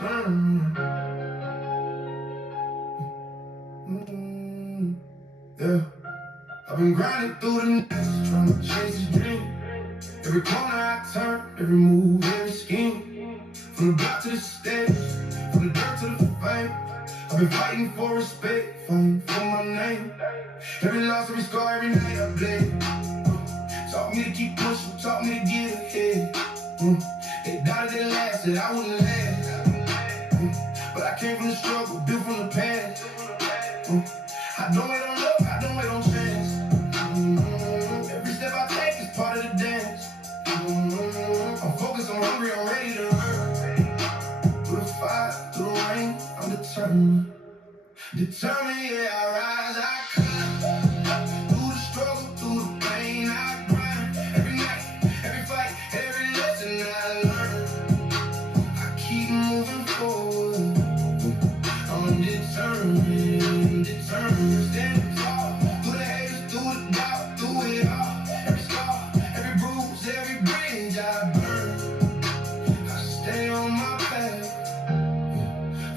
determined. Yeah, I've been grinding through the nights, trying to chase this dream. Every corner I turn, every move, every scheme. From the block to the stage, from the dirt to the fame. I've been fighting for respect, fighting for my name. Every loss, every scar, every night I blame. Taught me to keep pushing, taught me to get ahead. They doubted they last, said I wouldn't last. But I came from the struggle, built from the past. I don't wait on love, I don't wait on chance. Every step I take is part of the dance. I'm focused, I'm hungry, I'm ready to learn. Through the fire, through the rain, I'm determined. Determined, yeah, I rise, I climb. Through the struggle, through the pain, I grind. Every night, every fight, every lesson I learn. I keep moving forward. I'm determined, determined. Standing tall, through the haters, through the doubt, through it all. Every scar, every bruise, every bridge I burn. I stay on my path.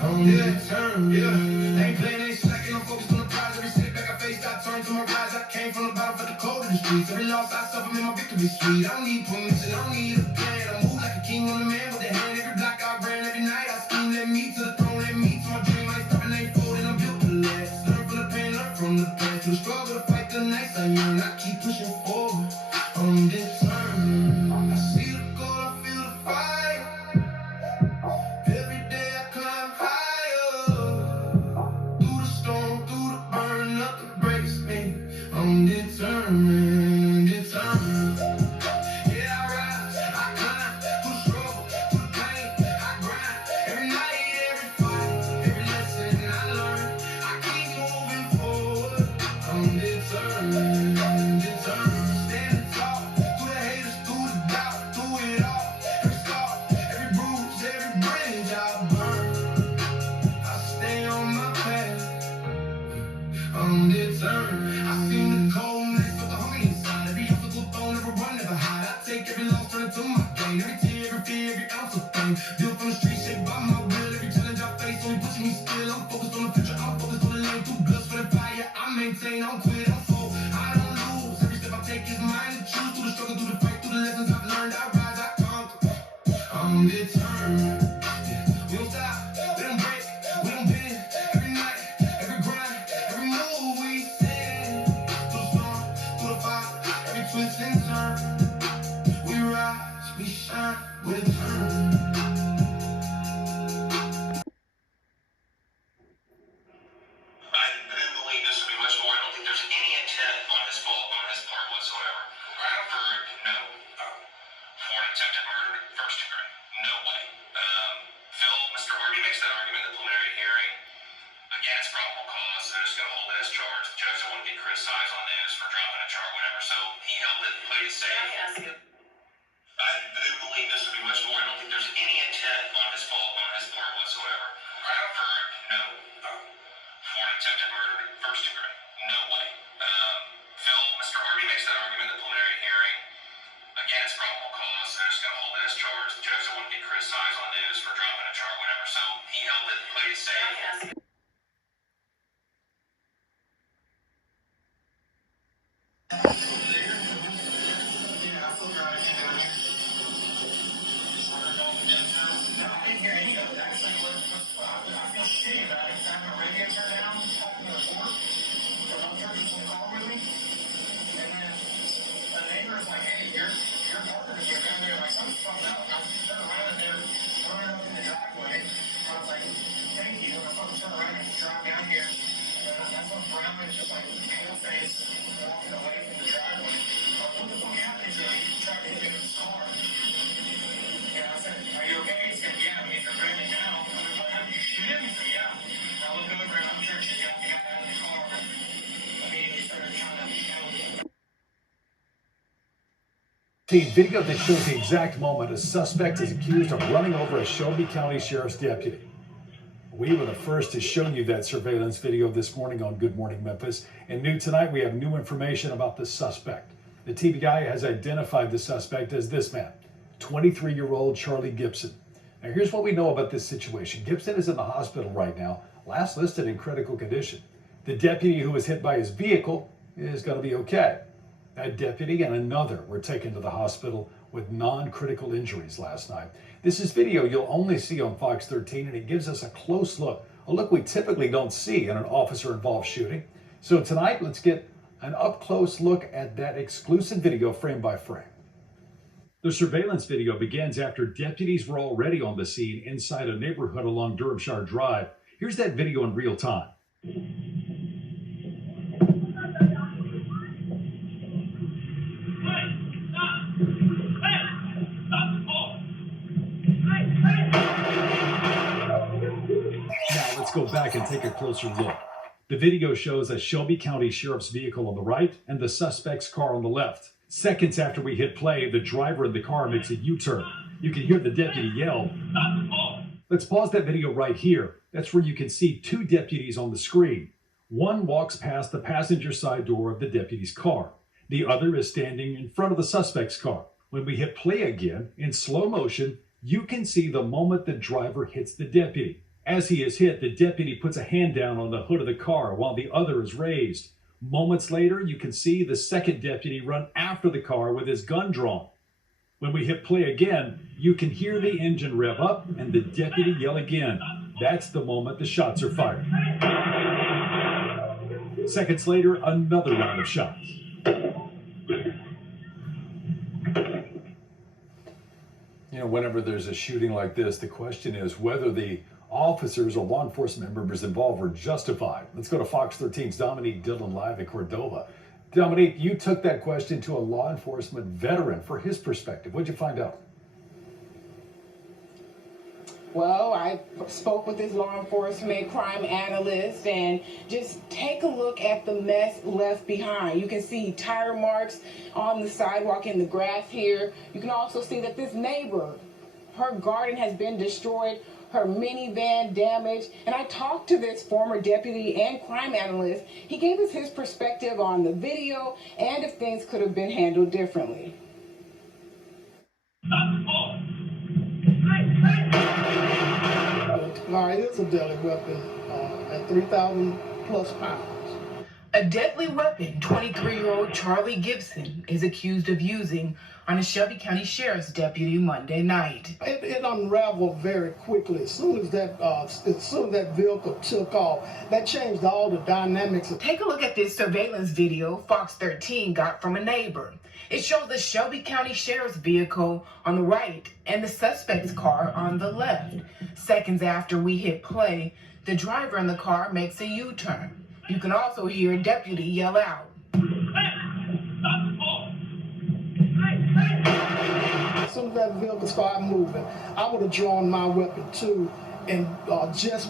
I'm determined. Yeah, ain't playing, ain't slacking. I'm focused on the prize. Every setback I faced, I turn to my rise. I came from the bottom, for the cold of the streets. Every loss I suffer, made my victory sweet. I don't need permission, I don't need a plan. I move like a king on the man with a hand. Every block I ran, every night I scheme. Let me to the throne, let me to my dream. I ain't stopping, ain't folding, I'm built to last. Learn from the pain, learn from the past. Through the struggle to fight the nights I yearn. I keep pushing forward, I'm determined. I see the goal, I feel the fire. Every day I climb higher. Through the storm, through the burn, nothing breaks me. I'm determined, determined. Yeah, I rise, I climb. Through the struggle, through the pain, I grind. Every night, every fight, every lesson I learn. I keep moving forward. I'm determined, determined. Standing tall, through the haters, through the doubt, through it all. Every scar, every bruise, every bridge I burn. I stay on my path. I'm determined. I seen the cold nights, but the hunger inside. Every obstacle thrown, never run, never hide. I take every loss, turn it to my gain. Every tear, every fear, every ounce of pain. Built from the street, shaped by my will. Every challenge I face, only pushing me still. I'm focused on the future, I'm focused on the lane. Through bloods for the fire, I maintain. I'm quit, I'm full, I don't lose. Every step I take is mine to choose. Through the struggle, through the fight, through the lessons I've learned. I rise, I conquer. I'm determined. Yeah, we don't stop, we don't break, we don't bend. Every night, every grind, every move we stand. Through the storm, through the fire, every twist and turn. We rise, we shine, we're determined. I do believe this will be much more. I don't think there's any intent on his fault on his part whatsoever. I've heard no for an attempted murder first degree. No way. Phil, Mr. Harvey makes that argument in the preliminary hearing. Again, it's probable cause. They're just going to hold it as charged. The judge don't want to get criticized on this for dropping a charge, whatever. So he held it, played it safe. I do believe this will be much more. I don't think there's any intent on his fault on his part whatsoever. I've heard no for an attempted murder first degree. No way. Phil, Mr. Harvey makes that argument in the preliminary hearing. Again, it's probable cause. They're just going to hold it as charged. The judge don't want to get criticized on this for dropping a charge, whatever. So he held it, played it safe. Video that shows the exact moment a suspect is accused of running over a Shelby County Sheriff's deputy. We were the first to show you that surveillance video this morning on Good Morning Memphis. And new tonight, we have new information about the suspect. The TBI has identified the suspect as this man, 23-year-old Charlie Gibson. Now, here's what we know about this situation. Gibson is in the hospital right now, last listed in critical condition. The deputy who was hit by his vehicle is going to be okay. That deputy and another were taken to the hospital with non-critical injuries last night. This is video you'll only see on Fox 13, and it gives us a close look, a look we typically don't see in an officer-involved shooting. So tonight, let's get an up-close look at that exclusive video frame by frame. The surveillance video begins after deputies were already on the scene inside a neighborhood along Durhamshire Drive. Here's that video in real time. Now let's go back and take a closer look. The video shows a Shelby County Sheriff's vehicle on the right and the suspect's car on the left. Seconds after we hit play, the driver in the car makes a U-turn. You can hear the deputy yell. Let's pause that video right here. That's where you can see two deputies on the screen. One walks past the passenger side door of the deputy's car. The other is standing in front of the suspect's car. When we hit play again, in slow motion, you can see the moment the driver hits the deputy. As he is hit, the deputy puts a hand down on the hood of the car while the other is raised. Moments later, you can see the second deputy run after the car with his gun drawn. When we hit play again, you can hear the engine rev up and the deputy yell again. That's the moment the shots are fired. Seconds later, another round of shots. You know, whenever there's a shooting like this, the question is whether the officers or law enforcement members involved were justified. Let's go to Fox 13's Dominique Dillon live in Cordova. Dominique, you took that question to a law enforcement veteran for his perspective. What'd you find out? Well, I spoke with this law enforcement crime analyst, and just take a look at the mess left behind. You can see tire marks on the sidewalk in the grass here. You can also see that this neighbor, her garden has been destroyed, her minivan damaged. And I talked to this former deputy and crime analyst. He gave us his perspective on the video and if things could have been handled differently. It is a deadly weapon at 3,000 plus pounds. A deadly weapon 23-year-old Charlie Gibson is accused of using on a Shelby County Sheriff's deputy Monday night. It unraveled very quickly. As soon as that vehicle took off, that changed all the dynamics. Take a look at this surveillance video Fox 13 got from a neighbor. It shows the Shelby County Sheriff's vehicle on the right and the suspect's car on the left. Seconds after we hit play, the driver in the car makes a U-turn. You can also hear a deputy yell out. As soon as that vehicle started moving, I would have drawn my weapon too, and just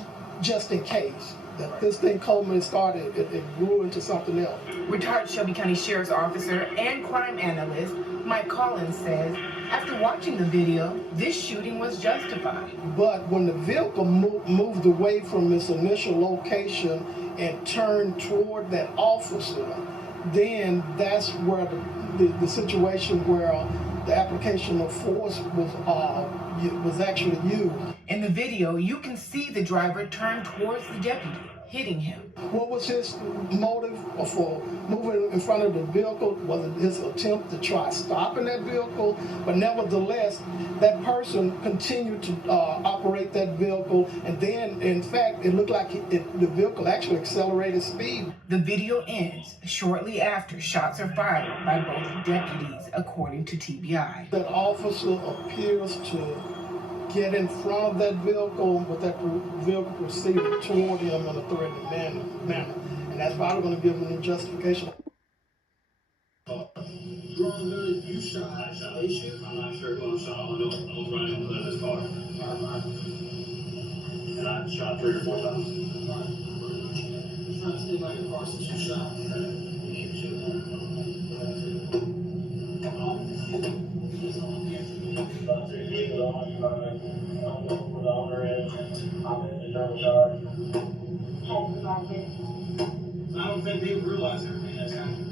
in case that this thing culminated, started, it grew into something else. Retired Shelby County Sheriff's Officer and crime analyst Mike Collins says, after watching the video, this shooting was justified. But when the vehicle moved away from its initial location and turned toward that officer, then that's where the situation where the application of force was actually used. In the video, you can see the driver turn towards the deputy, hitting him. What was his motive for moving in front of the vehicle? Was it his attempt to try stopping that vehicle? But nevertheless, that person continued to operate that vehicle, and then, in fact, it looked like the vehicle actually accelerated speed. The video ends shortly after shots are fired by both deputies, according to TBI. That officer appears to get in front of that vehicle, but that vehicle proceeded toward him in a threatening manner. And that's probably going to give him the justification. You shot. I shot. They shoot. I'm not sure who I shot. I was running to his car. And I shot 3 or 4 times. Trying to stay by your car since you shot. I don't think they realize everything that's happening.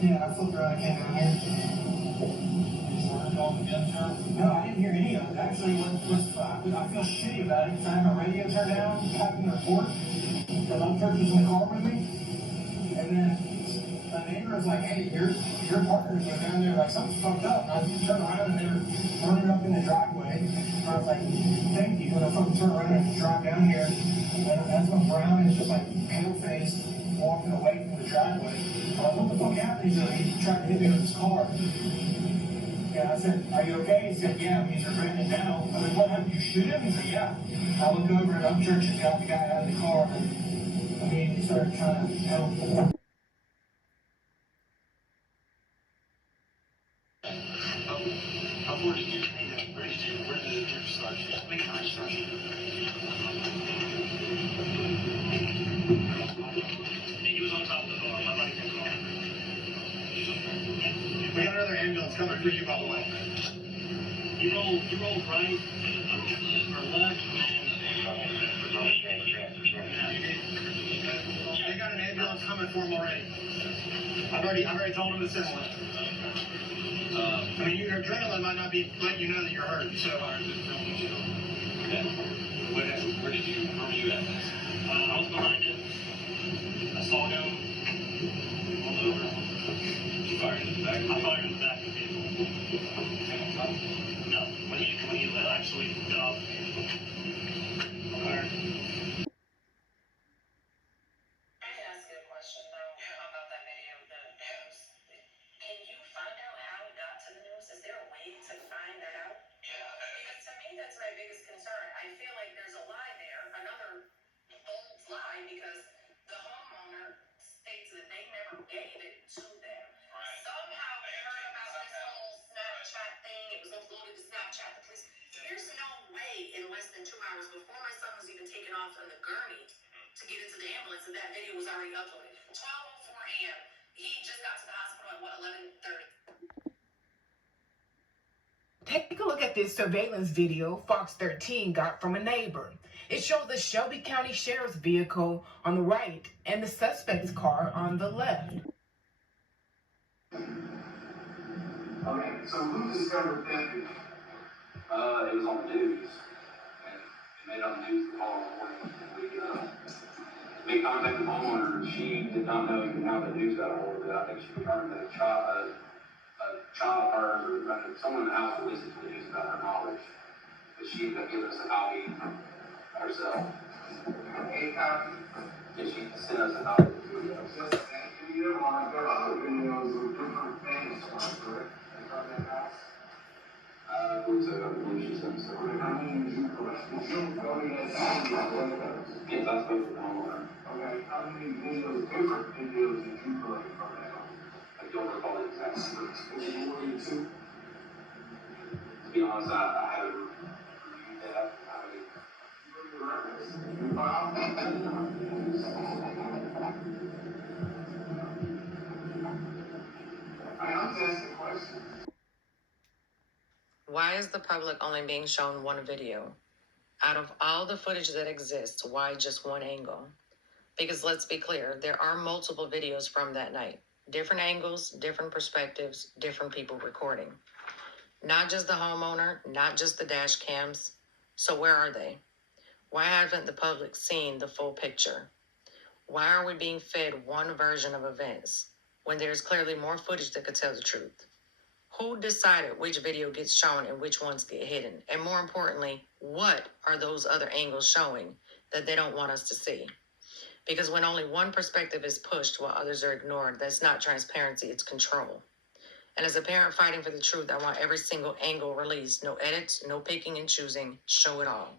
Yeah, I flipped around and came down here. No, I didn't hear any of it. Actually, I feel shitty about it because I had my radio turned down, having to report. The love church was in the car with me. And then the neighbor was like, hey, your partners were down there, like, something's fucked up. And I turned around and they were running up in the driveway. And I was like, thank you. And I fucking turned around and drive down here. And that's when Brown is just like pale-faced, walking away from the driveway. I'm like, what the fuck happened? He's like, he tried to hit me with his car. And I said, are you okay? He said, yeah, he's regretting it now. I said, what happened? You shoot him? He said, yeah. I looked over and Upchurch had got the guy out of the car. And, I mean, he started trying to help. How far did you where did you start? Make time start. He was on top of the car. My buddy came along. We got another ambulance coming for you, by the way. You roll right or left. They got an ambulance coming for him already. I've already told him to send one. I mean, your adrenaline might not be letting you know that you're hurt. So, where were you at? I was behind it. I saw him all over. You fired in the back? I fired in the back of the vehicle. No, when he actually got off. Fired. Take a look at this surveillance video Fox 13 got from a neighbor. It shows the Shelby County Sheriff's vehicle on the right and the suspect's car on the left. Okay, so who discovered that video? It was on the news. And it made it on the news the following morning. We contacted the homeowner. She did not know even how the news got a hold of it. I think she returned that a child of hers, or someone in the house listened to the news about her knowledge. But she ended up giving us a copy herself. A copy? Yeah, she sent us a copy of the video. Just that video on the other videos of different things, correct? From that house? I believe so. I believe she sent us a copy. How many did you collect? Did you go to that video? Yes, I spoke with the homeowner. Okay, how many videos, different videos did you collect from that home? I don't recall the exact numbers. Was it more than two? To be honest, I haven't reviewed that. I'm just asking questions. Why is the public only being shown one video? Out of all the footage that exists, why just one angle? Because let's be clear, there are multiple videos from that night. Different angles, different perspectives, different people recording. Not just the homeowner, not just the dash cams. So where are they? Why haven't the public seen the full picture? Why are we being fed one version of events when there's clearly more footage that could tell the truth? Who decided which video gets shown and which ones get hidden? And more importantly, what are those other angles showing that they don't want us to see? Because when only one perspective is pushed while others are ignored, that's not transparency, it's control. And as a parent fighting for the truth, I want every single angle released. No edits, no picking and choosing. Show it all.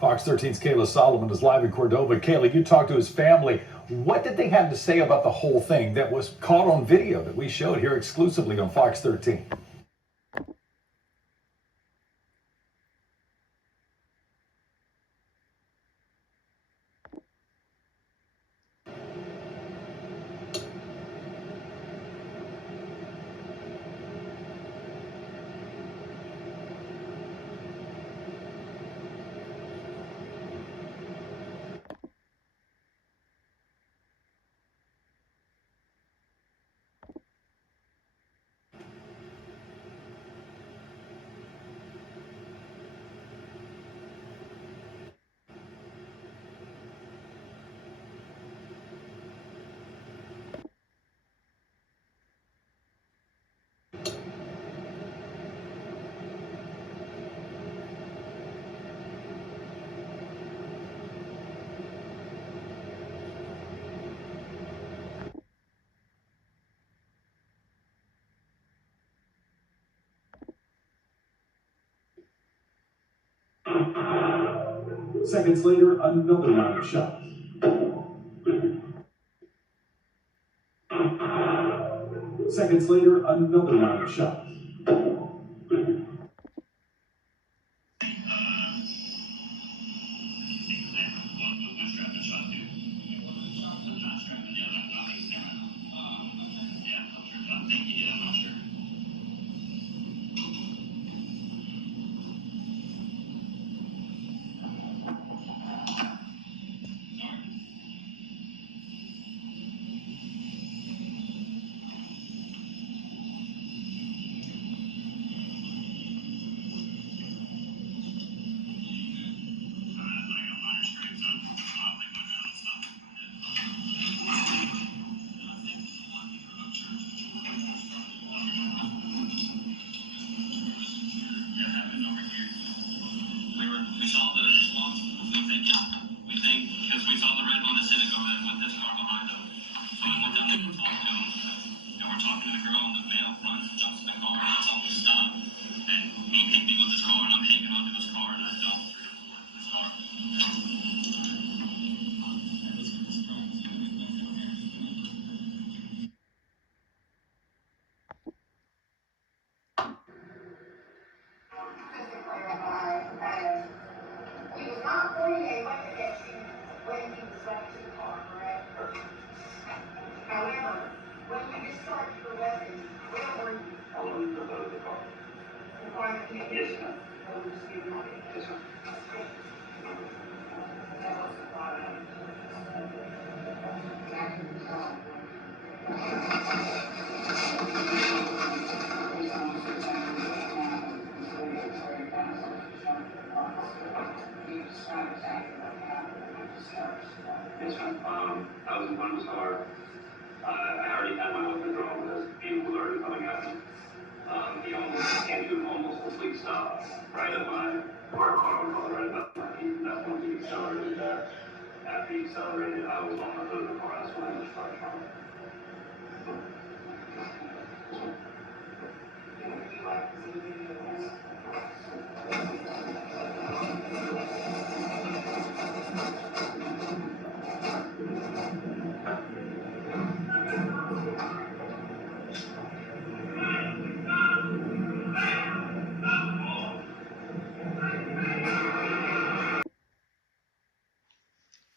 Fox 13's Kayla Solomon is live in Cordova. Kayla, you talked to his family. What did they have to say about the whole thing that was caught on video that we showed here exclusively on Fox 13? Seconds later, another round of shots. Seconds later, another round of shots. We saw the response. We think because we saw the red Honda Civic over there with this car behind them. So we went down there and talked to him. And we're talking to the girl, and the male runs and jumps in the car and tells him to stop. And he hit me with his car, and I'm hanging onto his car, and I don't his car. He was not pointing a weapon at you when he was running to the car, correct? However, when you discharged your weapon, where were you? I was in the hood of the car. The car that hit you? Yes, ma'am. No, you did not. Yes, ma'am. That was the car. Back in the car. Yes, ma'am. I was in front of his car. I already had my weapon drawn because he was already coming at me. He almost came to an almost complete stop right at where our car was right about my feet. And that's when he accelerated there. After he accelerated, I was on the hood of the car. That's when I just started trying. Would you like to see the video?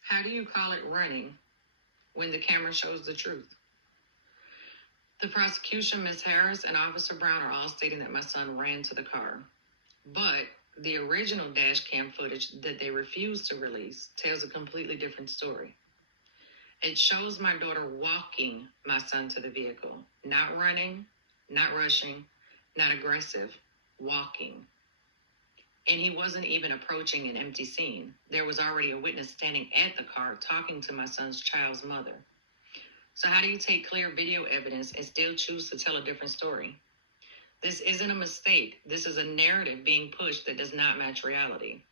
How do you call it running when the camera shows the truth? The prosecution, Ms. Harris, and Officer Brown are all stating that my son ran to the car. But the original dash cam footage that they refused to release tells a completely different story. It shows my daughter walking my son to the vehicle, not running, not rushing, not aggressive, walking. And he wasn't even approaching an empty scene. There was already a witness standing at the car talking to my son's child's mother. So how do you take clear video evidence and still choose to tell a different story? This isn't a mistake. This is a narrative being pushed that does not match reality.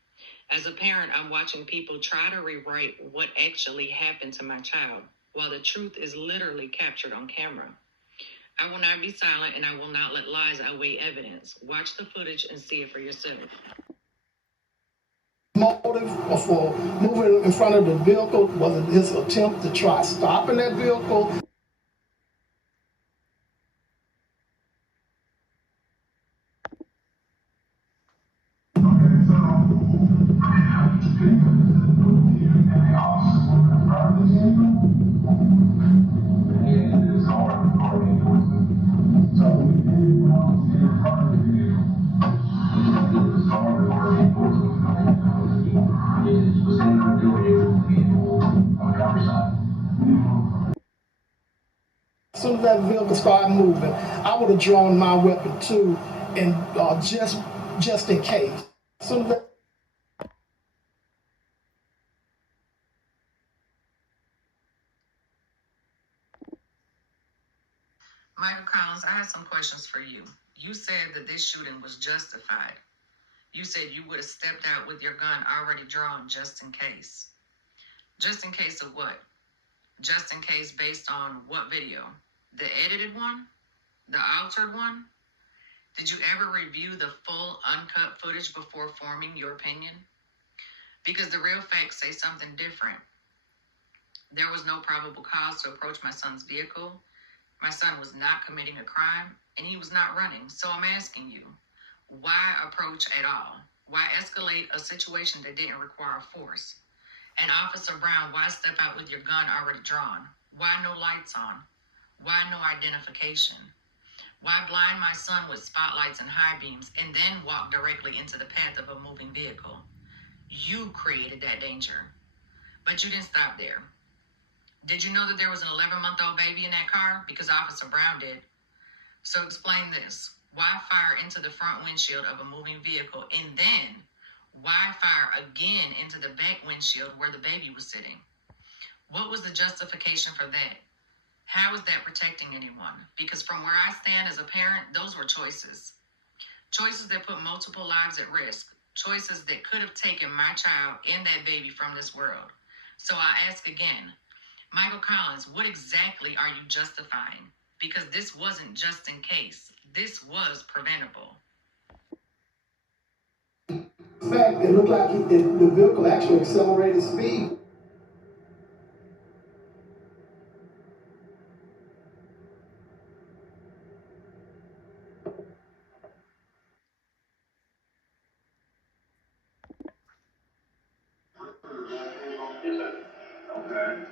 As a parent, I'm watching people try to rewrite what actually happened to my child, while the truth is literally captured on camera. I will not be silent, and I will not let lies outweigh evidence. Watch the footage and see it for yourself. Motive for moving in front of the vehicle, was it his attempt to try stopping that vehicle? As soon as that vehicle started moving, I would have drawn my weapon too, and just in case. As soon as that Michael Collins, I have some questions for you. You said that this shooting was justified. You said you would have stepped out with your gun already drawn just in case. Just in case of what? Just in case based on what video? The edited one? The altered one? Did you ever review the full uncut footage before forming your opinion? because the real facts say something different. There was no probable cause to approach my son's vehicle. My son was not committing a crime, and he was not running. So I'm asking you, why approach at all? Why escalate a situation that didn't require force? And Officer Brown, why step out with your gun already drawn? Why no lights on? Why no identification? Why blind my son with spotlights and high beams and then walk directly into the path of a moving vehicle? You created that danger. But you didn't stop there. Did you know that there was an 11-month-old baby in that car? Because Officer Brown did. So explain this. Why fire into the front windshield of a moving vehicle, and then why fire again into the back windshield where the baby was sitting? What was the justification for that? How is that protecting anyone? Because from where I stand as a parent, those were choices. Choices that put multiple lives at risk. Choices that could have taken my child and that baby from this world. So I ask again, Michael Collins, what exactly are you justifying? Because this wasn't just in case. This was preventable. In fact, it looked like the vehicle actually accelerated speed. Okay.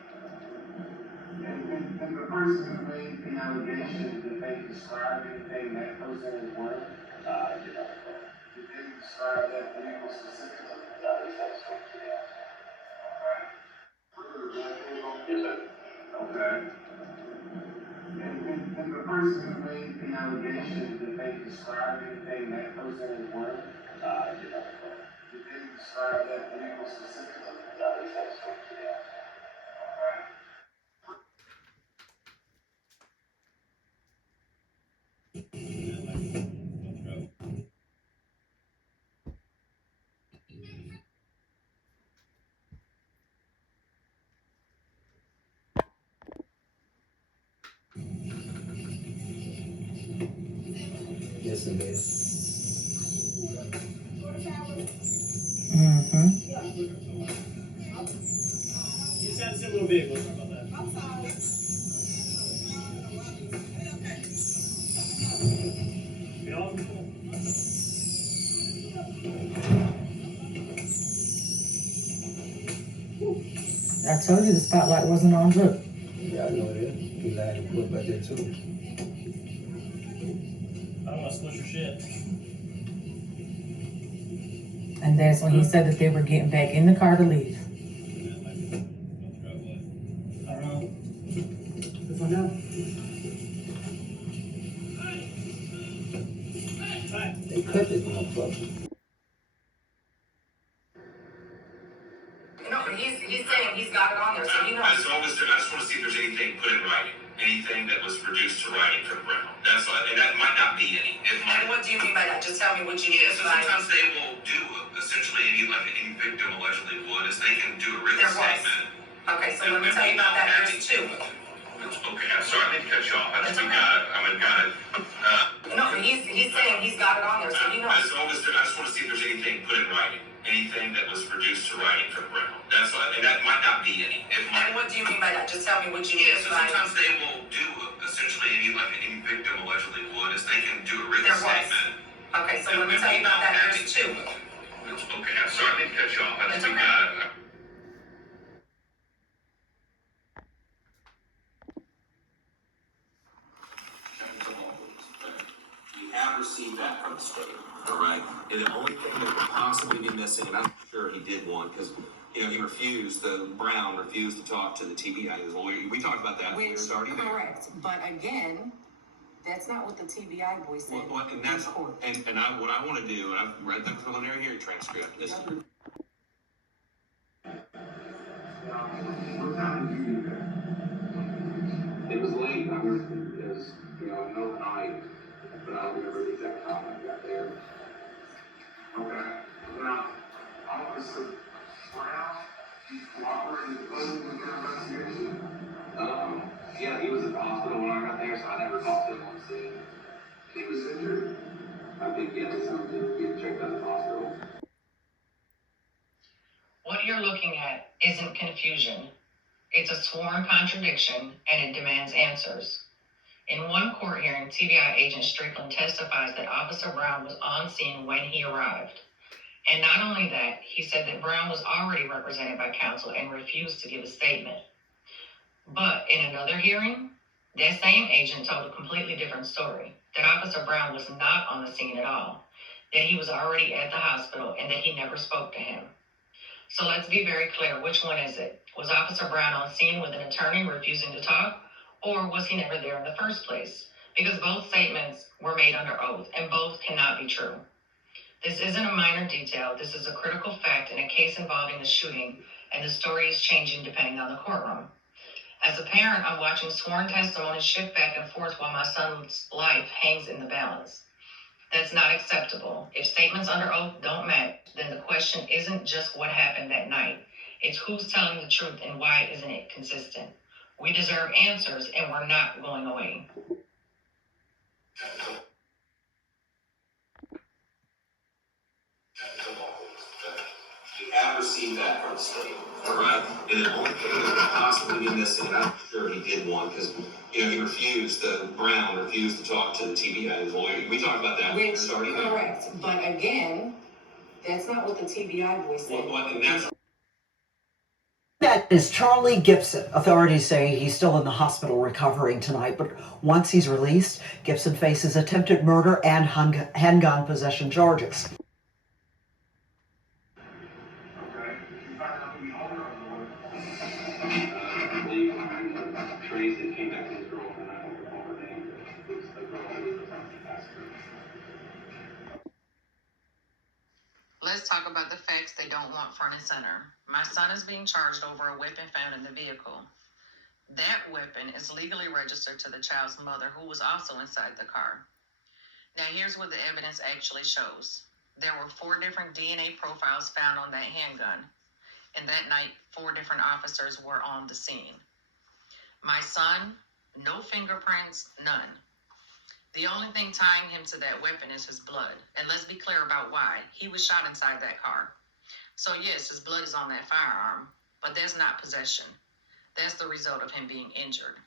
And the person who made the allegation, did they describe anything that person as well? I did not. Did they describe that vehicle specifically? They said so, yeah. Okay. Yes, sir. Okay. And the person who made the allegation, did they describe anything that person as well? I did not. Did they describe that vehicle specifically? They said so, yeah. Okay. Yes, it is. You said similar vehicles. How about that? You know? I told you the spotlight wasn't on. Look. Yeah, I know that. He lied to put back there too. I don't want to split your shit. And that's when he said that they were getting back in the car to leave. I don't know. We'll find out. Hi. They cut this motherfucker. No, he's saying he's got it on there, so he knows. I just want to see if there's anything put in writing, anything that was reduced to writing for the criminal. And that might not be any. And what do you mean by that? Just tell me what you mean. Yeah, so sometimes they will do essentially any victim allegedly would, is they can do a written statement. Okay, so let me tell you about that. There's two. Okay, I'm sorry, I didn't cut you off. I got it. No, he's saying he's got it on there, so he knows. I just want to see if there's anything put in writing, anything that was reduced to writing for the criminal. And that might not be any. And what do you mean by that? Just tell me what you mean. Yeah, so sometimes they will do essentially any victim allegedly would, is they can do a written statement. Okay, so let me tell you about that. There's two. Okay, I'm sorry, I didn't cut you off. I got it. We have received that from the state, all right? And the only thing that could possibly be missing, and I'm sure he did one, because, Brown refused to talk to the TBI, his lawyer. We talked about that. Which, Starting there. correct. But again, that's not what the TBI boy said. Well, and that's, what I want to do, and I've read the preliminary hearing transcript, is What time did you do that? It was late. I was, no night, but I don't remember the exact time I got there. Okay. Now, Officer Brown, he cooperated fully with your investigation? Yeah, he was at the hospital when I got there, so I never talked to him on the scene. He was injured? I think, yeah, something getting checked out of the hospital. isn't confusion. It's a sworn contradiction, and it demands answers. In one court hearing, TBI agent Strickland testifies that Officer Brown was on scene when he arrived. And not only that, he said that Brown was already represented by counsel and refused to give a statement. But in another hearing, that same agent told a completely different story, that Officer Brown was not on the scene at all, that he was already at the hospital, and that he never spoke to him. So let's be very clear, which one is it? Was Officer Brown on scene with an attorney refusing to talk, or was he never there in the first place? Because both statements were made under oath, and both cannot be true. This isn't a minor detail. This is a critical fact in a case involving a shooting, and the story is changing depending on the courtroom. As a parent, I'm watching sworn testimony shift back and forth while my son's life hangs in the balance. That's not acceptable. If statements under oath don't match, then the question isn't just what happened that night. It's who's telling the truth and why isn't it consistent. We deserve answers, and we're not going away. You have received that from the state, all right? And the only thing that could possibly be missing, and I'm sure he did one, because, he refused, Brown refused to talk to the TBI, his lawyer. We talked about that. Which, correct. But again, that's not what the TBI voice said. And that's That is Charlie Gibson. Authorities say he's still in the hospital recovering tonight, but once he's released, Gibson faces attempted murder and handgun possession charges. Let's talk about the facts they don't want front and center. My son is being charged over a weapon found in the vehicle. That weapon is legally registered to the child's mother, who was also inside the car. Now here's what the evidence actually shows. There were 4 different DNA profiles found on that handgun. And that night, 4 different officers were on the scene. My son, no fingerprints, none. The only thing tying him to that weapon is his blood. And let's be clear about why. He was shot inside that car. So yes, his blood is on that firearm, but that's not possession. That's the result of him being injured.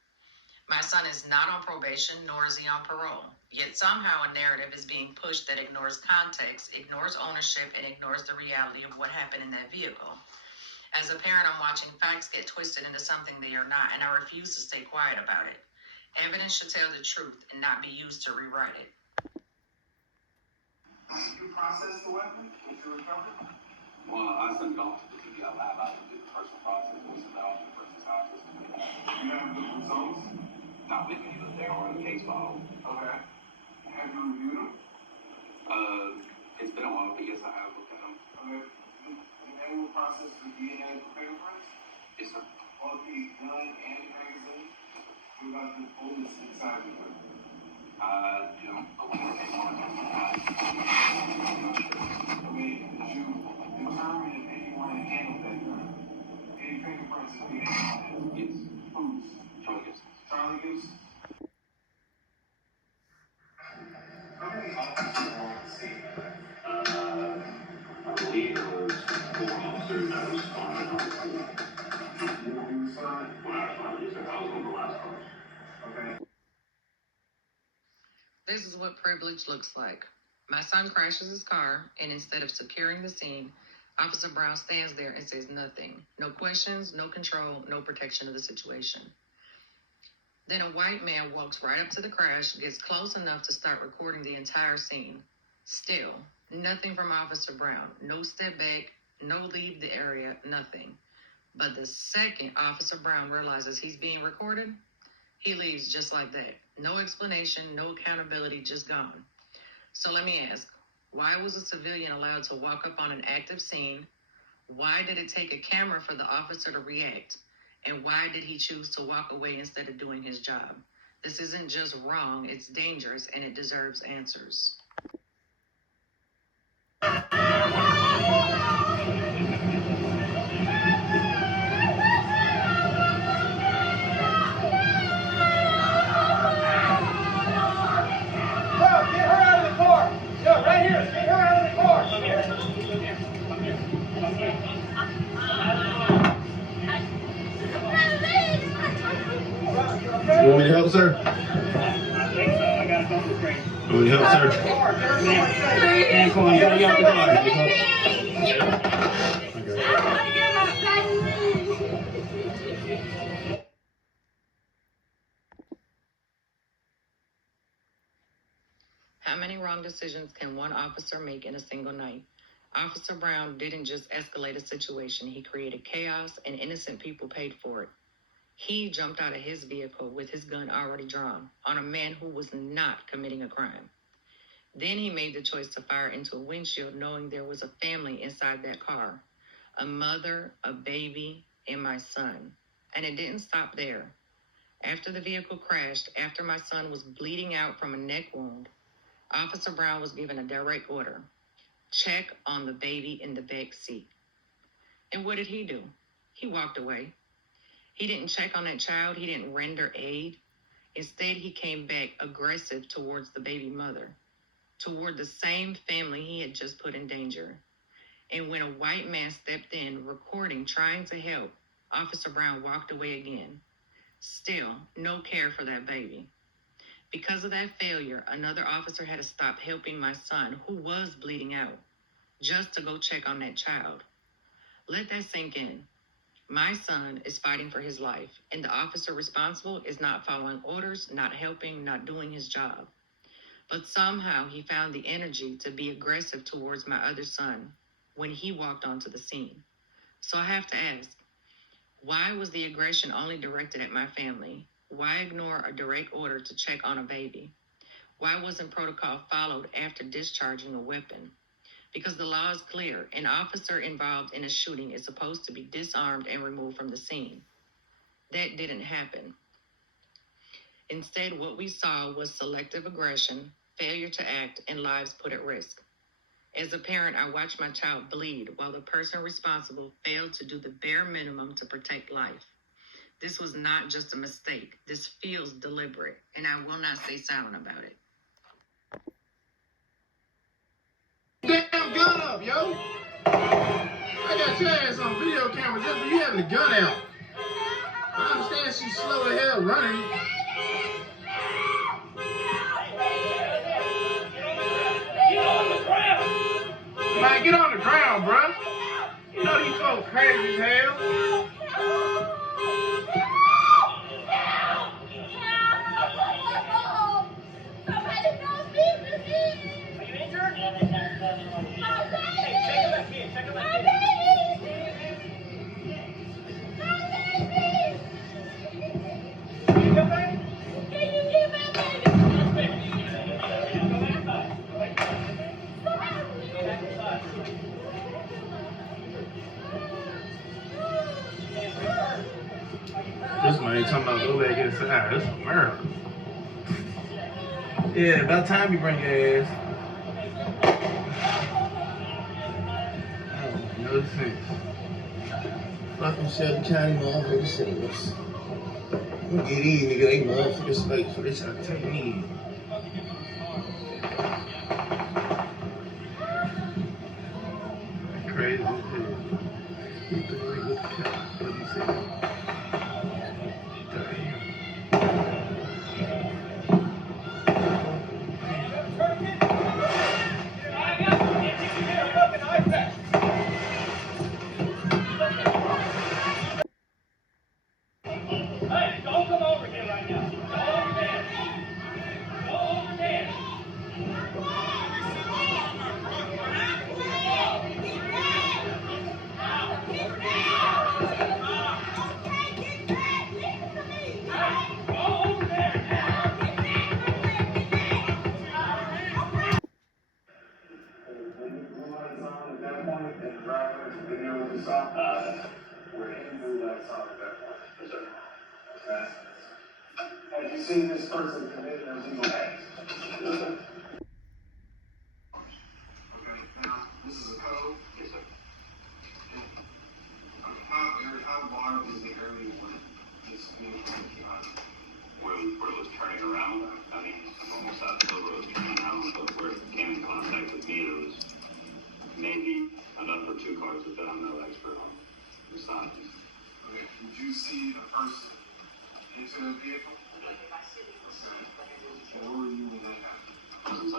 My son is not on probation, nor is he on parole. Yet somehow a narrative is being pushed that ignores context, ignores ownership, and ignores the reality of what happened in that vehicle. As a parent, I'm watching facts get twisted into something they are not, and I refuse to stay quiet about it. Evidence should tell the truth and not be used to rewrite it. Did you process the weapon? Did you recover? Well, I sent it off to the TBI lab. I did the personal process. We sent it off to the person's office. You have the results? Not with me, but they are in the case file. Okay. Have you reviewed them? It's been a while, but yes, I have looked at them. Okay. And they will process the DNA for fingerprints? Yes, sir. Both the gun and the magazine? What about the bullets inside the gun? I don't believe anyone has Okay. Did you determine if anyone had handled that gun? Any fingerprints that we had on it? Yes. Whose? Charlie Gibson. Charlie Gibson? I believe there was 4 officers that responded on the scene. You responded? When I responded, yes, sir. I was on the last call. Okay. This is what privilege looks like. My son crashes his car, and instead of securing the scene, Officer Brown stands there and says nothing. No questions, no control, no protection of the situation. Then a white man walks right up to the crash, gets close enough to start recording the entire scene. Still, nothing from Officer Brown. No step back, no leave the area, nothing. But the second Officer Brown realizes he's being recorded, he leaves just like that. No explanation, no accountability, just gone. So let me ask, why was a civilian allowed to walk up on an active scene? Why did it take a camera for the officer to react? And why did he choose to walk away instead of doing his job? This isn't just wrong, it's dangerous, and it deserves answers. Will you help, sir? Man, come on, you gotta get out the car. How many wrong decisions can one officer make in a single night? Officer Brown didn't just escalate a situation, he created chaos and innocent people paid for it. He jumped out of his vehicle with his gun already drawn on a man who was not committing a crime. Then he made the choice to fire into a windshield knowing there was a family inside that car, a mother, a baby, and my son. And it didn't stop there. After the vehicle crashed, after my son was bleeding out from a neck wound, Officer Brown was given a direct order. Check on the baby in the back seat. And what did he do? He walked away. He didn't check on that child. He didn't render aid. Instead, he came back aggressive towards the baby mother, toward the same family he had just put in danger. And when a white man stepped in, recording, trying to help, Officer Brown walked away again. Still, no care for that baby. Because of that failure, another officer had to stop helping my son, who was bleeding out, just to go check on that child. Let that sink in. My son is fighting for his life, and the officer responsible is not following orders, not helping, not doing his job. But somehow he found the energy to be aggressive towards my other son when he walked onto the scene. So I have to ask, why was the aggression only directed at my family? Why ignore a direct order to check on a baby? Why wasn't protocol followed after discharging a weapon? Because the law is clear. An officer involved in a shooting is supposed to be disarmed and removed from the scene. That didn't happen. Instead, what we saw was selective aggression, failure to act, and lives put at risk. As a parent, I watched my child bleed while the person responsible failed to do the bare minimum to protect life. This was not just a mistake. This feels deliberate, and I will not stay silent about it. Damn gun up, yo! I got your ass on video camera just for you having the gun out. I understand she's slow as hell running. Man, get on the ground, bruh. You know these folks crazy as hell. This man talking about go back inside. This is America. Yeah, about time you bring your ass. No sense. Fucking Shelby County motherfuckers serious. I'm gonna get these niggas they motherfuckers space, so they try to take me in. Crazy as hell. He could wait with the cat, but he said. Have you seen this person commit an illegal act? Okay, now, this is a code? Yes, sir. How large is the area where this vehicle came out? Where it was turning around, I mean, it's almost out the road turning around, but where it came in contact with me, it was maybe enough for two cars, but I'm no expert on the size. Okay, did you see a person into the vehicle? Okay. Where were you when that happened? I was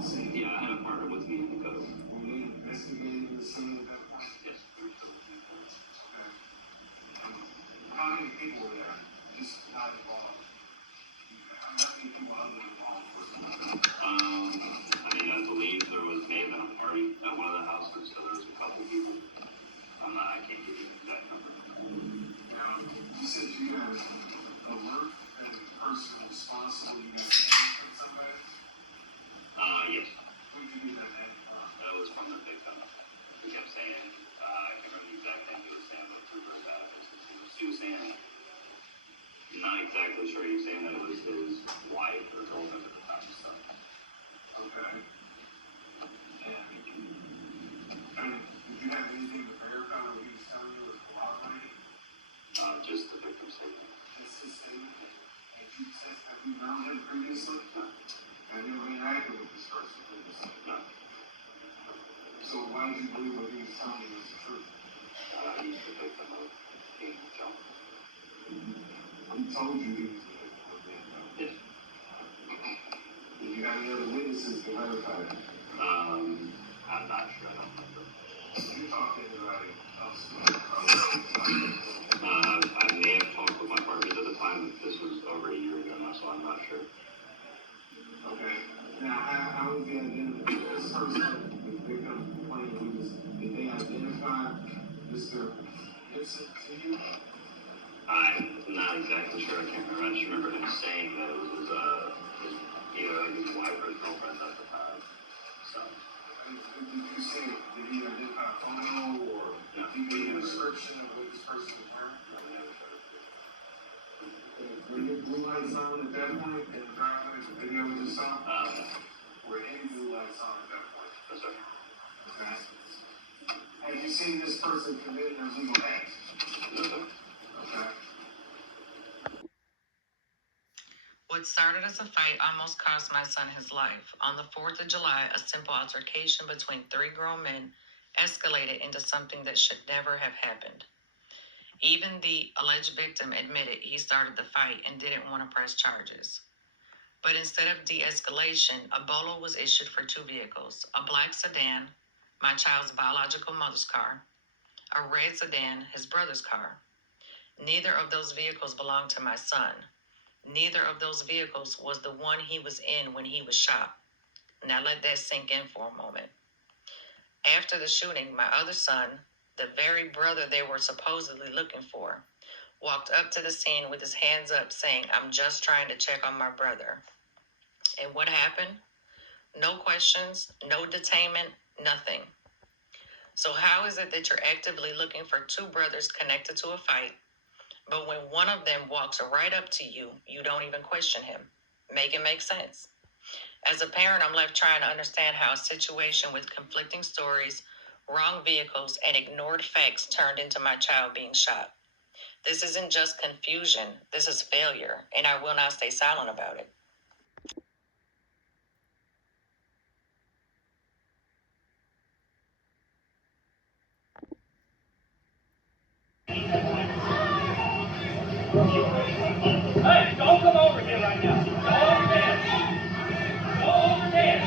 the scene? Yeah, I had a partner with me in the code. Were you investigating the scene at that point? Yes. Okay. How many people were there? Just not involved. How many people other than law enforcement? I believe there may have been a party at one of the houses, so there was a couple people. I can't give you an exact number. Now, you said you had a alert and the person responsible, you guys with somebody? Yes. Who did you get that name from? That was from the victim. He kept saying, I can't remember the exact thing he was saying, but Cooper about it. He was saying, not exactly sure, he was saying that it was his wife or girlfriend at the time, so. Okay. And did you have anything to verify what he was telling you was corroborating? Just the victim's statement. Just his statement? Have you known him previously? No. Have you ever interacted with this person previously? No. So why did you believe what he was telling you was the truth? He's the victim of being jumped. He told you he was the victim of being jumped? Yes. Did you have any other witnesses to verify that? I'm not sure, I don't remember. Did you talk to anybody else? I may have talked with my partners at the time, but this was over a year ago now, so I'm not sure. Okay. Now, how was they identified? This person, the victim complaining, did they identify Mr. Gibson to you? I'm not exactly sure, I can't remember. I just remember him saying that it was his wife or his girlfriend at the time. So. Did you say, did he identify a photo or did he give you a description of what this person was wearing? Were your blue lights on at that point in the driveway, the video we just saw? Were any blue lights on at that point? Yes, sir. Okay. Have you seen this person commit an illegal act? No, sir. Okay. What started as a fight almost cost my son his life. On the 4th of July, a simple altercation between 3 grown men escalated into something that should never have happened. Even the alleged victim admitted he started the fight and didn't want to press charges. But instead of de-escalation, a bolo was issued for 2 vehicles, a black sedan, my child's biological mother's car, a red sedan, his brother's car. Neither of those vehicles belonged to my son. Neither of those vehicles was the one he was in when he was shot. Now let that sink in for a moment. After the shooting, my other son, the very brother they were supposedly looking for, walked up to the scene with his hands up saying, "I'm just trying to check on my brother." And what happened? No questions, no detainment, nothing. So how is it that you're actively looking for 2 brothers connected to a fight, but when one of them walks right up to you, you don't even question him? Make it make sense. As a parent, I'm left trying to understand how a situation with conflicting stories, wrong vehicles, and ignored facts turned into my child being shot. This isn't just confusion. This is failure, and I will not stay silent about it. Hey, don't come over here right now. Go over there. Go over there.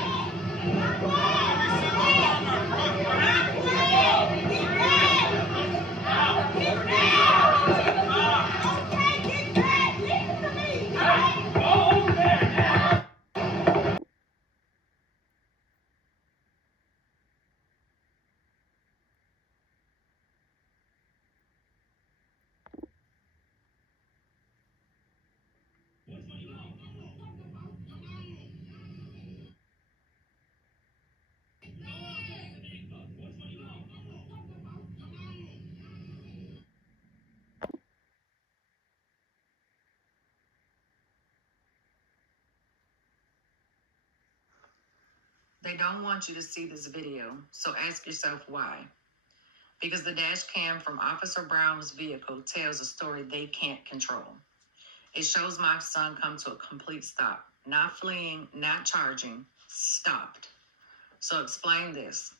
Go over there now. They don't want you to see this video, so ask yourself why. Because the dash cam from Officer Brown's vehicle tells a story they can't control. It shows my son come to a complete stop, not fleeing, not charging, stopped. So explain this.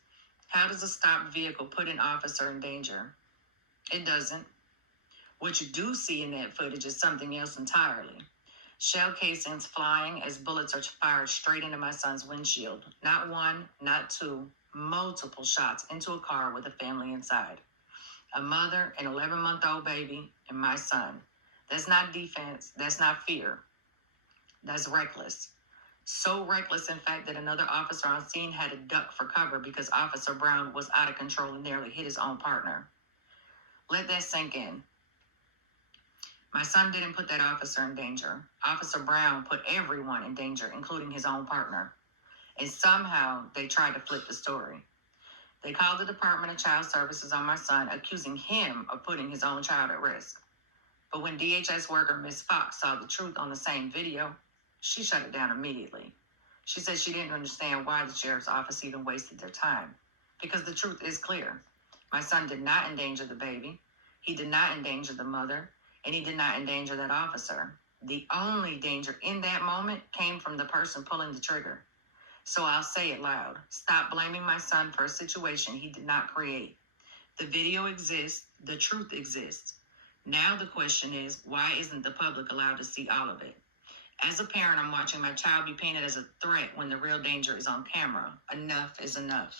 How does a stopped vehicle put an officer in danger? It doesn't. What you do see in that footage is something else entirely. Shell casings flying as bullets are fired straight into my son's windshield. Not one, not two, multiple shots into a car with a family inside. A mother, an 11-month-old baby, and my son. That's not defense. That's not fear. That's reckless. So reckless, in fact, that another officer on scene had to duck for cover because Officer Brown was out of control and nearly hit his own partner. Let that sink in. My son didn't put that officer in danger. Officer Brown put everyone in danger, including his own partner. And somehow they tried to flip the story. They called the Department of Child Services on my son, accusing him of putting his own child at risk. But when DHS worker Ms. Fox saw the truth on the same video, she shut it down immediately. She said she didn't understand why the sheriff's office even wasted their time. Because the truth is clear. My son did not endanger the baby. He did not endanger the mother. And he did not endanger that officer. The only danger in that moment came from the person pulling the trigger. So I'll say it loud. Stop blaming my son for a situation he did not create. The video exists. The truth exists. Now the question is, why isn't the public allowed to see all of it? As a parent, I'm watching my child be painted as a threat when the real danger is on camera. Enough is enough.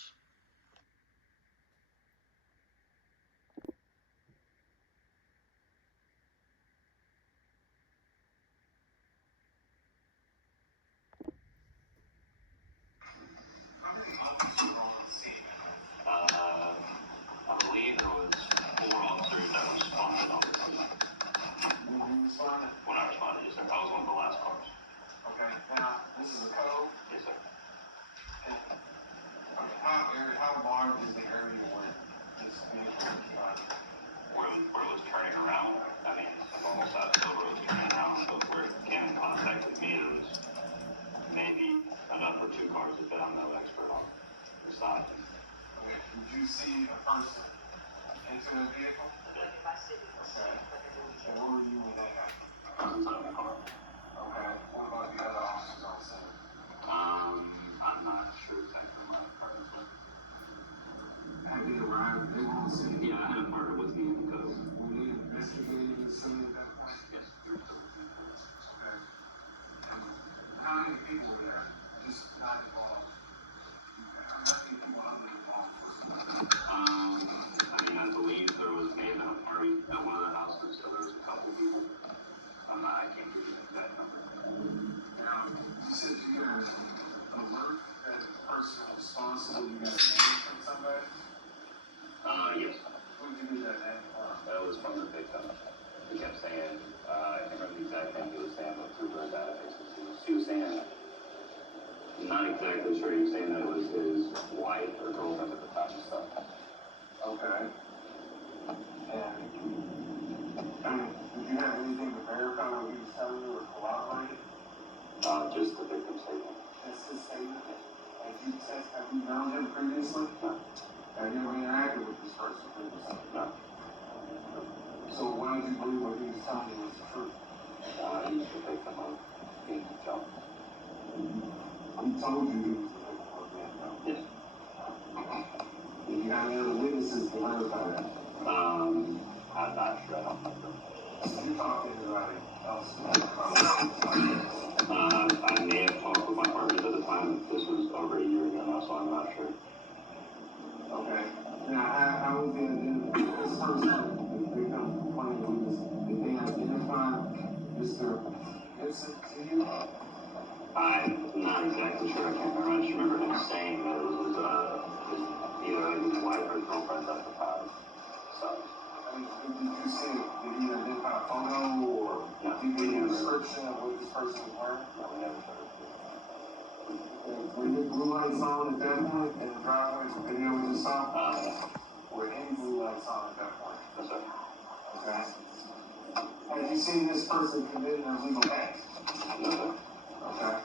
I believe there was 4 officers that responded on the scene. When I responded, yes, sir. I was one of the last cars. Okay, now, this is a code. Yes, sir. Okay, how large is the area where this vehicle was driving? Where it was turning around, I mean, almost out of the road turning around, but where it came in contact with me, it was maybe enough for 2 cars, but I'm no expert on the size. Okay, did you see a person into the vehicle? Okay. And where were you when that happened? I was inside the car. Okay, what about the other officers on scene? I'm not sure exactly what partners were. Had they arrived, they were on scene? Yeah, I had a partner with me in the code. Were they investigating the scene at that point? Yes, we were still with me. Okay. And how many people were there? Just not involved? Okay. How many people other than law enforcement? I mean, I believe there was maybe a party at one of the houses, so there was a couple of people. I can't give you that number. Now, you said you got an alert that the person responsible, you got a name from somebody? Yes. Who did you get that name from? That was from the victim. He kept saying, I can't remember the exact thing he was saying, but through the database, he was saying, not exactly sure, he was saying that it was his wife or girlfriend at the time and stuff. Okay. And, I mean, did you have anything to verify what he was telling you or corroborate it? Just the victim's statement. Just his statement? Have you known him previously? No. Have you ever interacted with this person previously? No. So why did you believe what he was telling you was the truth? He's the victim of being jumped. He told you he was the victim of being jumped? Yes. Did you have any other witnesses to verify that? I'm not sure, I don't remember. You talked to anybody else about I may have talked with my partners at the time, but this was over a year ago now, so I'm not sure. Okay. Now, how was the this person, the victim complained witness, did they identify Mr. Gibson to you? I'm not exactly sure, I can't remember. I just remember him saying that it was either his wife or his girlfriend at the time. So. I mean, did you see it? Did he identify a photo or did you get a description of what this person was wearing? No, we never showed it. Were there blue lights on at that point in the driveway? The video we just saw? Were any blue lights on at that point? Yes, sir. Okay. Have you seen this person commit an illegal act? No, sir. Okay.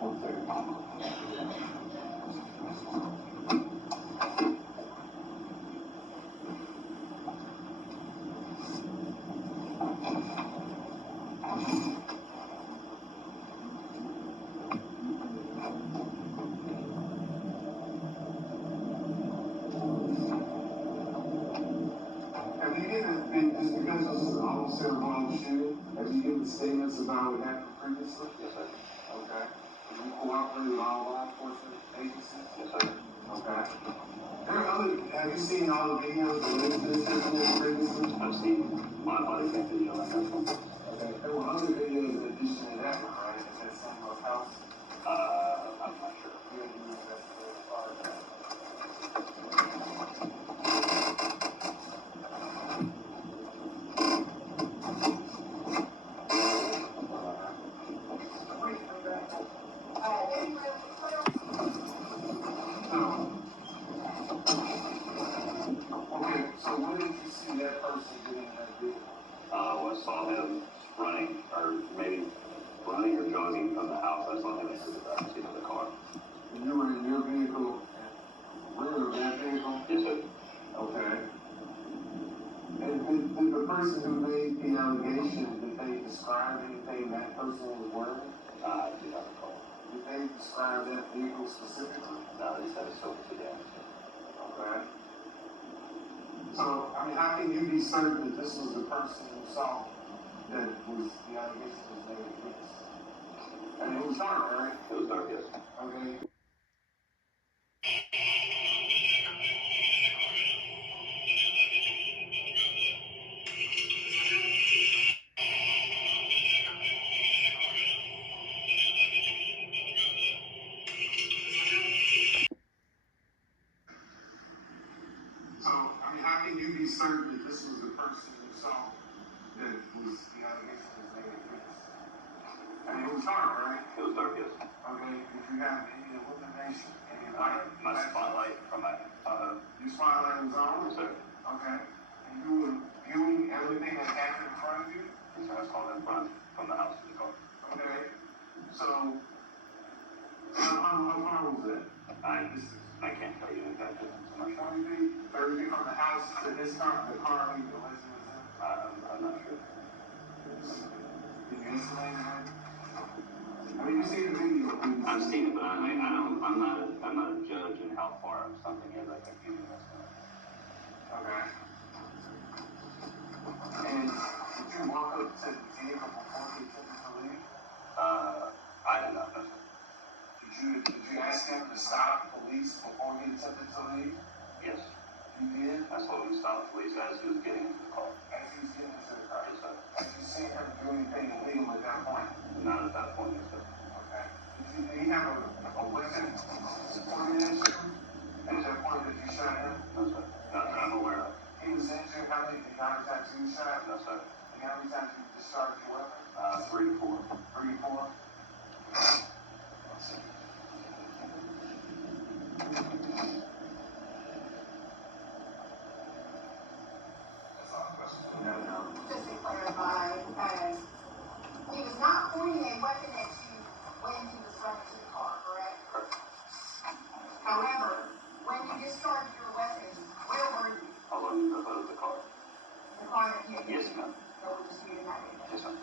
One second. Have you given cerebral shooting. Have you given statements about what happened previously? Yes, sir. Okay. Have you cooperated with all law enforcement agencies? Yes, sir. Okay. Have you seen all the videos of this incident previously? I've seen my body cam video on that one. Okay. There were other videos in addition to that one, right? At that same house? I'm not sure. You had to investigate as far as that. Okay, so when did you see that person get in that vehicle? I saw him running, or maybe running or jogging from the house. I saw him enter the back seat of the car. And you were in your vehicle and rear of that vehicle? Yes, sir. Okay. And did the person who made the allegation, did they describe anything that person was wearing? I do not recall. Did they describe that vehicle specifically? No, they said it's over sedan. Okay. So, I mean, how can you be certain that this was the person you saw that was the allegation was made against? And it was dark, right? It was dark, yes. Okay. So, I mean, how can you be certain that this was the person you saw that was the allegation was made against? I mean, it was dark, right? It was dark, yes. Okay. Did you have any illumination, any light? My spotlight from my, Your spotlight was on? yes, sir. Okay. And you were viewing everything that happened in front of you? Yes, sir. I saw them run from the house to the car. Okay. So, how far was that? I can't tell you exactly. I'm not sure. 20 feet? 30 feet from the house to this car, the car he allegedly was in? I'm not sure. Can you estimate that? I mean, you see the video. I've seen it, but I'm not a judge in how far something is. I can give you an estimate. Okay. And did you walk up to the vehicle before he attempted to leave? I did not know, sir. Did you ask him to stop police before he attempted to leave? Yes. You did? I told him to stop police as he was getting into the car. As he was getting into the car? Yes, sir. Did you see him do anything illegal at that point? Not at that point, yes, sir. Okay. Did he have a weapon pointed at you at that point that you shot him? No, sir. Not that I'm aware of. He was injured. How many times you shot? No, sir. And how many times you discharged your weapon? 3 to 4. 3 to 4? Just to clarify, he was not pointing a weapon at you when he was running to the car, correct? Correct. However, when you discharged your weapon, where were you? I was on the hood of the car. The car that hit you? Yes, ma'am. So we're disputing that. Yes, ma'am.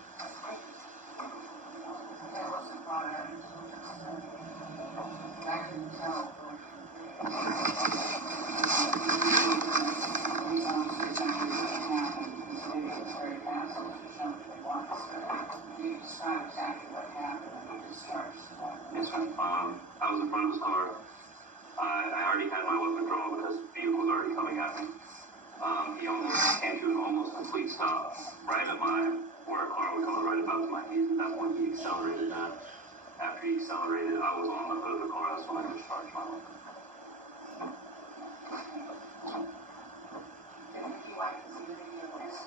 That wasn't brought up. I couldn't tell. Yes, ma'am. I was in front of his car. I already had my weapon drawn because the vehicle was already coming at me. He almost came to an almost complete stop right at where a car was coming right about to my knees. At that point, he accelerated that. After he accelerated, I was on the hood of the car. That's when I discharged my weapon. If you like to see the video, please.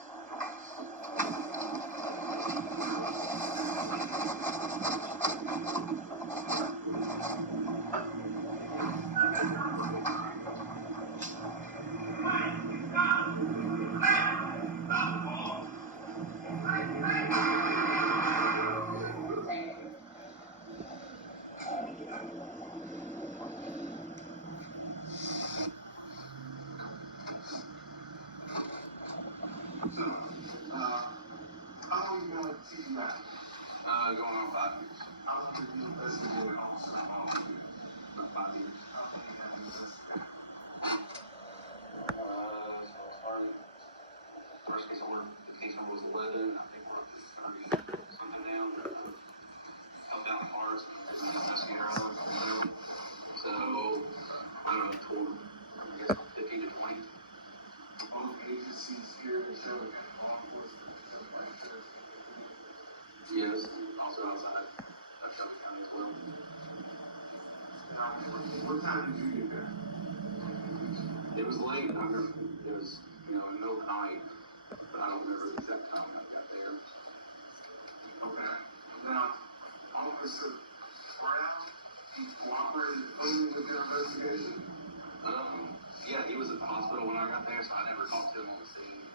What time did you get there? It was late. I remember it was, in the middle of the night, but I don't remember the exact time I got there. Okay. Now, Officer Brown, he cooperated fully with your investigation? Yeah, he was at the hospital when I got there, so I never talked to him on the scene.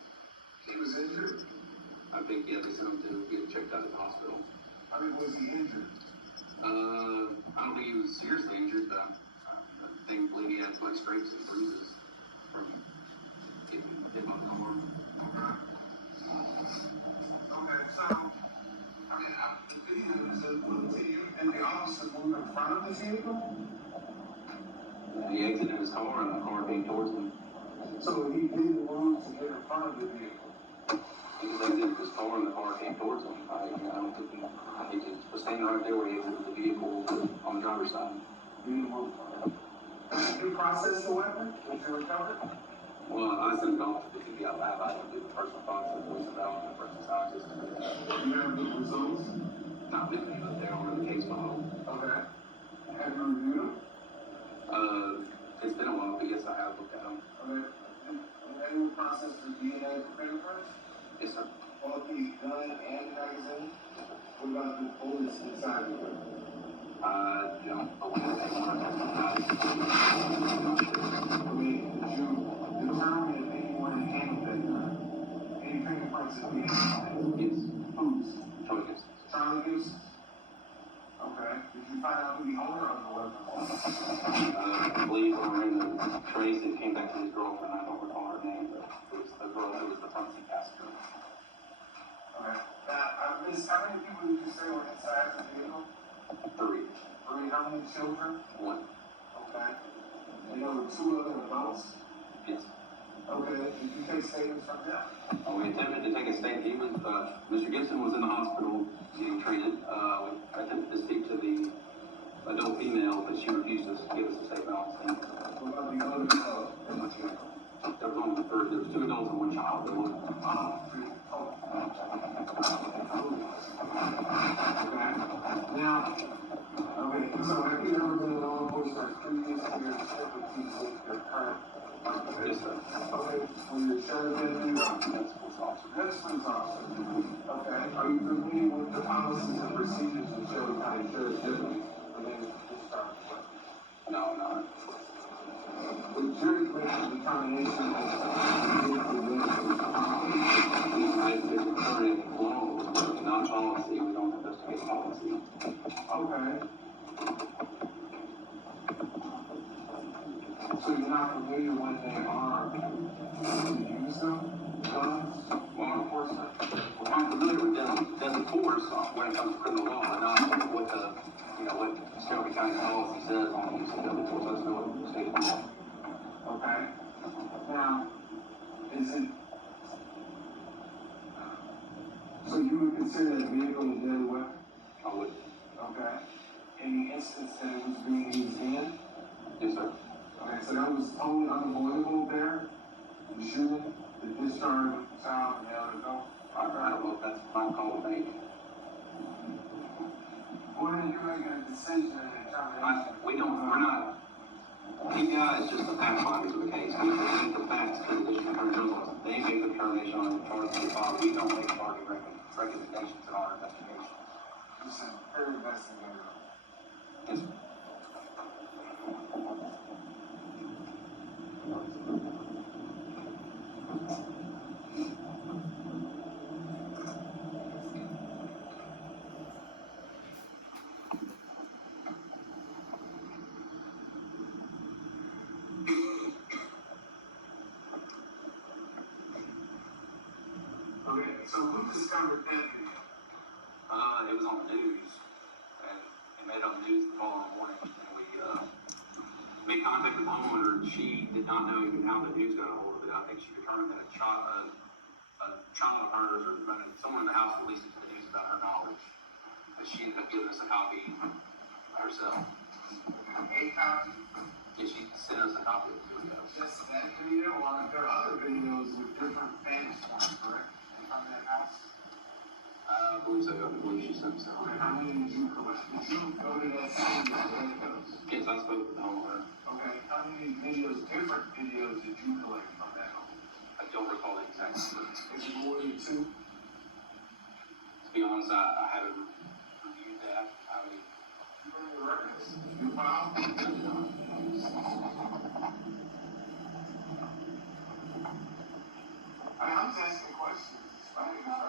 He was injured? I think, yeah, they sent him to get checked out at the hospital. I mean, was he injured? I don't think he was seriously injured, but I believe he had like scrapes and bruises from getting hit by the car. Okay, so, I mean, the video is to you, and the officer moved in front of the vehicle? He exited his car and the car came towards him. So he didn't move to get in front of the vehicle? He just exited his car and the car came towards him. I don't think he just was standing right there where he exited the vehicle on the driver's side. He didn't move. Did you process the weapon? Did you recover it? Well, I sent it off to the TBI lab. I didn't do the personal funds and voice development for the scientists. Do you have the results? Not with me, but they're on the case file. Okay. Have you reviewed them? It's been a while, but yes, I have looked at them. Okay. Have you processed the DNA for fingerprints? Yes, sir. Both the gun and the magazine? What about the bullets inside the gun? I don't believe they were. I mean, did you determine if anyone had handled that gun? Any fingerprints that we had? Yes. Whose? Charlie Gibson. Charlie Gibson? Okay. Did you find out who the owner of the weapon was? I believe we were in the trace that came back to his girlfriend. I don't recall her name, but it was the girl who was the front seat passenger. Okay. Now, Miss, how many people did you say were inside the vehicle? Three. Three. How many children? One. Okay. And there were two other adults? Yes. Okay. Did you take statements from them? We attempted to take a statement. He was, Mr. Gibson was in the hospital getting treated. We attempted to speak to the adult female, but she refused to give us a statement on the scene. What about the other adult? There was only three. There was two adults and one child. There was three. Okay. Now, okay, so have you ever been a law enforcement previous to your expertise with your current? Yes, sir. Okay. Well, you're sure that you are police officer. That's police officer. Okay. Are you familiar with the policies and procedures of Shelby County Sheriff's Deputy related to discharge of weapons? No, no. The jury makes a determination of the I think it's current law, not policy. We don't investigate policy. Okay. So you're not familiar when they are to use them? Guns? Law enforcement? Well, I'm familiar with deadly force when it comes to criminal law, but not what what Shelby County policy says on the use of deadly force. That's no state law. Okay. Now, is it... So you would consider that vehicle a deadly weapon? I would. Okay. Any instance that it was being used in? Yes, sir. Okay, so that was totally unavoidable there? The shooting, the discharge of the child, and the other adult? I don't know if that's my call to make. When are you making a decision and determination? We're not. TBI is just the fact finders of the case. We present the facts to the district attorney's office. They make the determination on the charge of the file. We don't make charging recommendations in our investigation. This is very investigative. Yes, sir. Okay, so who discovered that video? It was on the news, and it made it on the news the following morning, and we made contact with the homeowner, and she did not know even how the news got a hold of it. I think she determined that a child of hers, or someone in the house released it to the news about her knowledge, but she ended up giving us a copy herself. A copy? Yeah, she sent us a copy of the video. Just that video, or there are other videos with different vantage points, correct? From that house? I believe so. I believe she sent so. Okay, how many did you collect? Did you go to that scene with the Red Coast? Yes, I spoke different videos did you collect from that home? I don't recall the exact number. Is it more than two? To be honest, I haven't reviewed that. I mean, You bring the records. You file. I'm just asking questions. Right?